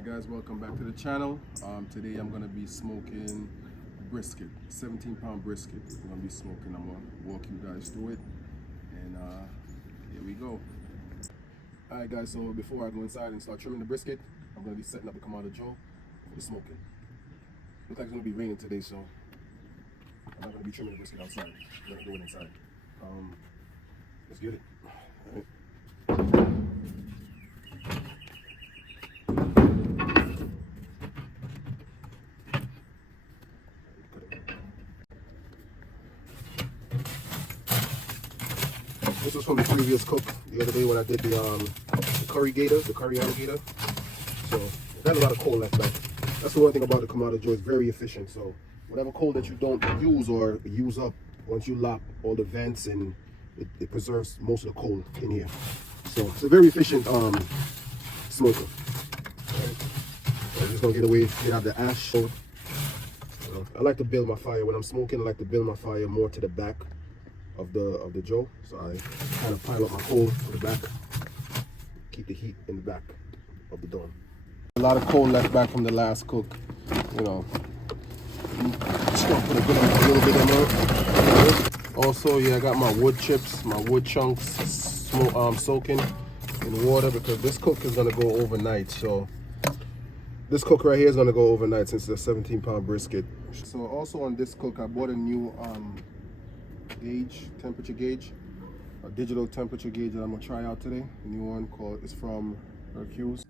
Alright guys, welcome back to the channel. Today I'm going to be smoking brisket, 17-pound brisket. I'm going to be smoking. I'm going to walk you guys through it, and here we go. Alright guys, so before I go inside and start trimming the brisket, I'm going to be setting up the Kamado Joe for the smoking. Looks like it's going to be raining today, so I'm not going to be trimming the brisket outside. I'm going to do it inside. Let's get it. All right. This was from the previous cook the other day when I did the curry gator, the curry alligator. So it had a lot of coal left back. That's the one thing about the Kamado Joe, it's very efficient. So whatever coal that you don't use or use up, once you lock all the vents, and it preserves most of the coal in here. So it's a very efficient smoker. Right. So I'm just gonna get out the ash. So, I like to build my fire when I'm smoking. I like to build my fire more to the back of the Joe, so I kind of pile up my coal to the back, keep the heat in the back of the dome. A lot of coal left back from the last cook, you know. Just gonna put a little bit in there. Also, yeah, I got my wood chips, my wood chunks soaking in water because this cook is gonna go overnight. So this cook right here is gonna go overnight since it's a 17-pound brisket. So also on this cook, I bought a new temperature gauge, a digital temperature gauge that I'm gonna try out today. A new one it's from Hercules.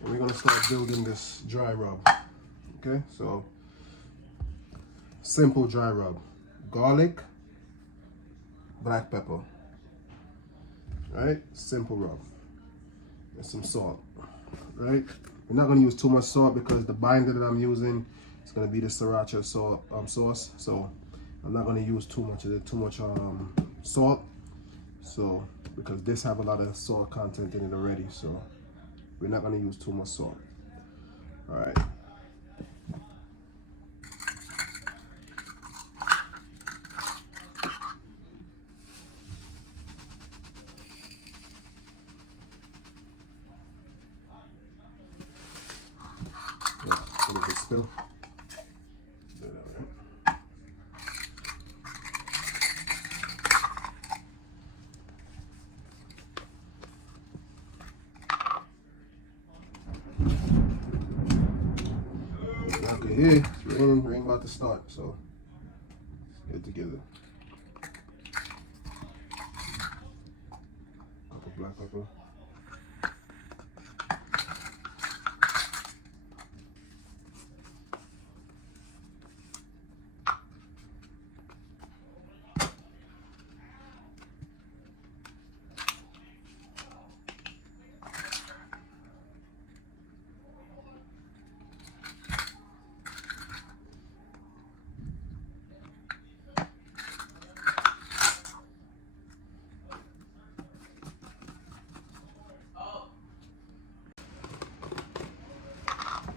And we're gonna start building this dry rub. Okay, so simple dry rub: garlic, black pepper. Right, simple rub, and some salt. Right, we're not gonna use too much salt because the binder that I'm using is gonna be the sriracha sauce. So I'm not gonna use too much salt. So because this have a lot of salt content in it already, so we're not gonna use too much salt. All right. A little bit spill. Okay, here, rain about to start, so let's get it together. Couple black pepper.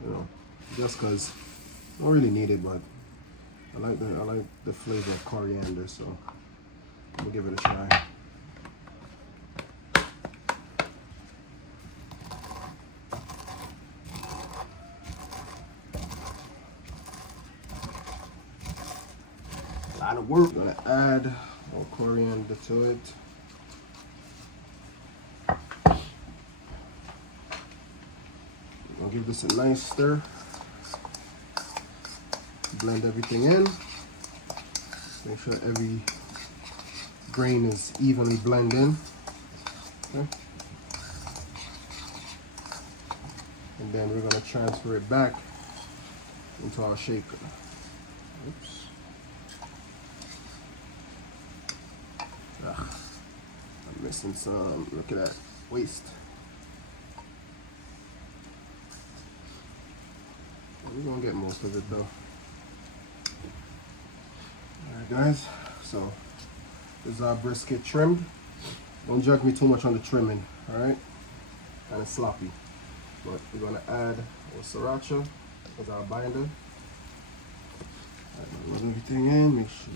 You know, just because I don't really need it, but I like the flavor of coriander, so we'll give it a try. A lot of work. I'm gonna add more coriander to it. I'll give this a nice stir. Blend everything in. Make sure every grain is evenly blended in. Okay. And then we're going to transfer it back into our shaker. Oops. I'm missing some. Look at that waste. We're gonna get most of it though. Alright guys, so This is our brisket trimmed. Don't judge me too much on the trimming, alright? Kind of sloppy. But we're gonna add our sriracha as our binder. Rub everything in, make sure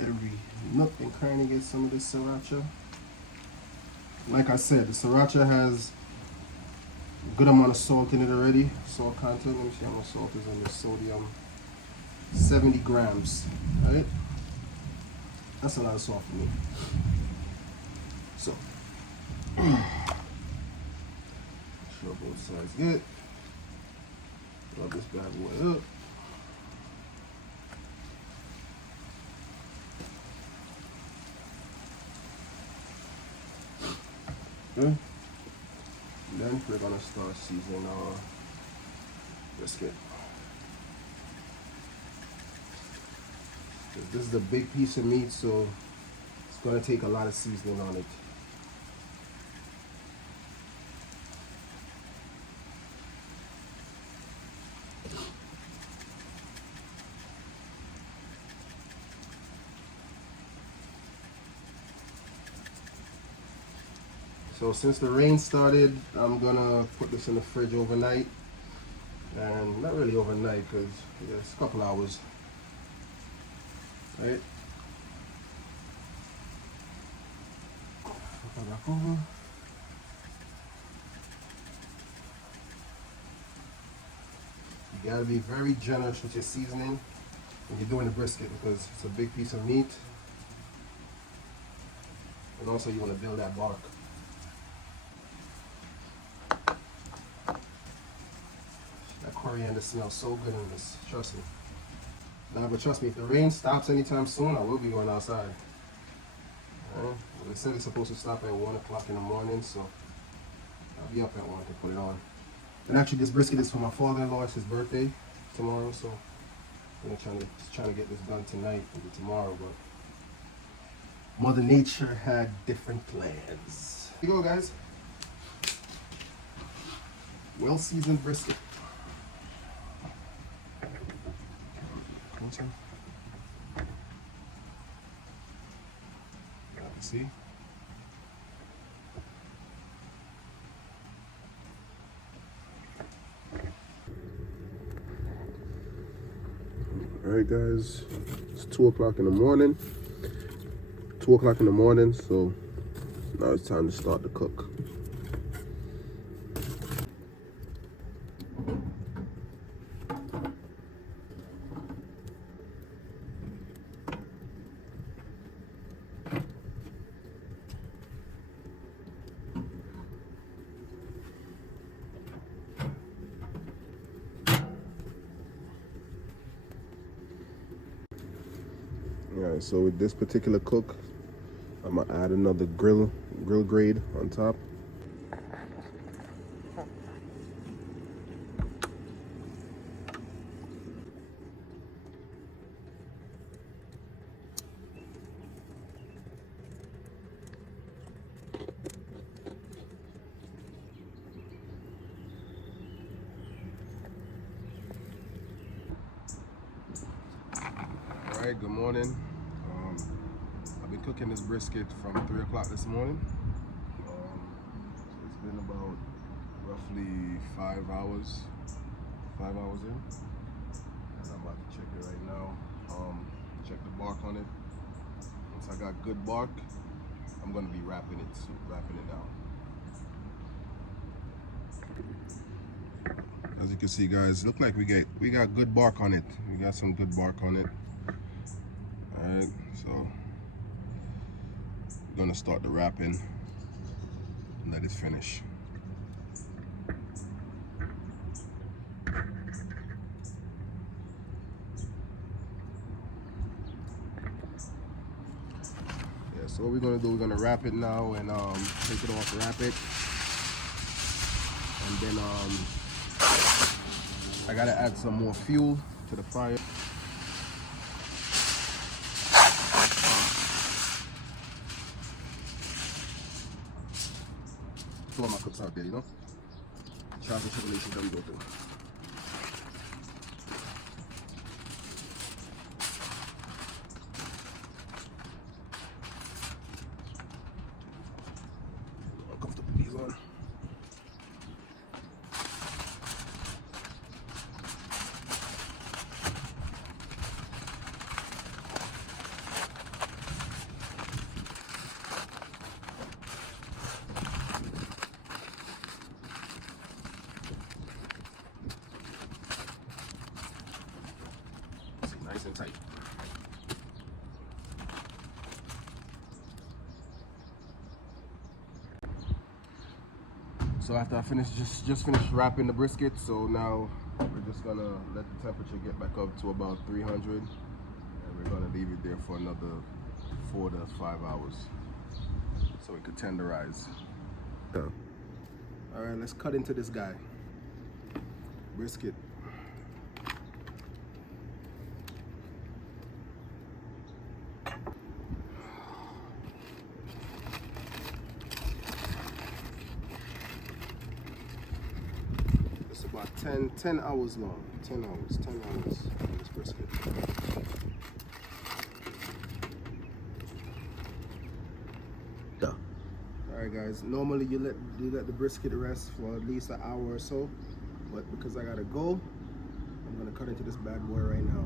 every nook and cranny gets some of this sriracha. Like I said, the sriracha has a good amount of salt in it already. Salt content, let me see how much salt is in this sodium. 70 grams, right? That's a lot of salt for me. So, make sure both sides get. Rub this bad boy up. Okay. And then we're gonna start seasoning our brisket. This is a big piece of meat, so it's gonna take a lot of seasoning on it. So since the rain started, I'm gonna put this in the fridge overnight. And not really overnight, because it's a couple hours. Right? Flip it back over. You gotta be very generous with your seasoning when you're doing the brisket, because it's a big piece of meat. And also you want to build that bark. That coriander smells so good in this, trust me. Nah, but trust me, if the rain stops anytime soon, I will be going outside. Right? They said it's supposed to stop at 1 o'clock in the morning, so I'll be up at 1 to put it on. And actually, this brisket is for my father-in-law. It's his birthday tomorrow, so I'm trying to get this done tonight and tomorrow. But Mother Nature had different plans. Here you go, guys. Well-seasoned brisket. See? All right, guys, it's 2 o'clock in the morning. 2 o'clock in the morning, so now it's time to start to cook. Alright, so with this particular cook, I'm gonna add another grill grade on top. Alright, good morning. I've been cooking this brisket from 3 o'clock this morning. So it's been about roughly 5 hours in. And I'm about to check it right now. Check the bark on it. Once I got good bark, I'm gonna be wrapping it now. As you can see, guys, look like we got good bark on it. We got some good bark on it. Alright, so we're gonna start the wrapping and let it finish. Yeah, so what we're gonna do, we're gonna wrap it now and take it off, wrap it, and then I gotta add some more fuel to the fire. All my cooks out there, you know. Trials and tribulations that we go through. So after I just finished wrapping the brisket, so now we're just gonna let the temperature get back up to about 300, and we're gonna leave it there for another 4 to 5 hours so it could tenderize. All right, let's cut into this guy. Brisket. It's about 10 hours long. 10 hours on this brisket. Yeah. Alright guys, normally you let the brisket rest for at least an hour or so, but because I gotta go, I'm gonna cut into this bad boy right now.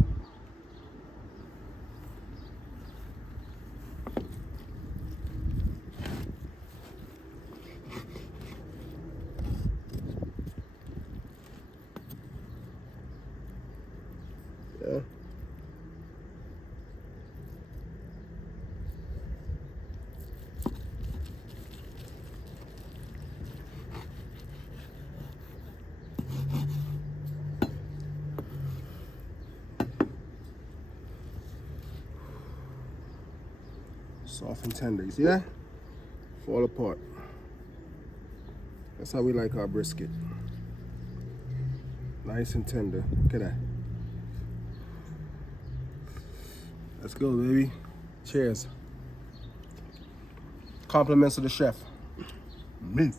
Yeah. Soft and tender, yeah? Fall apart. That's how we like our brisket. Nice and tender. Look at that. Let's go, baby. Cheers. Compliments to the chef. Me.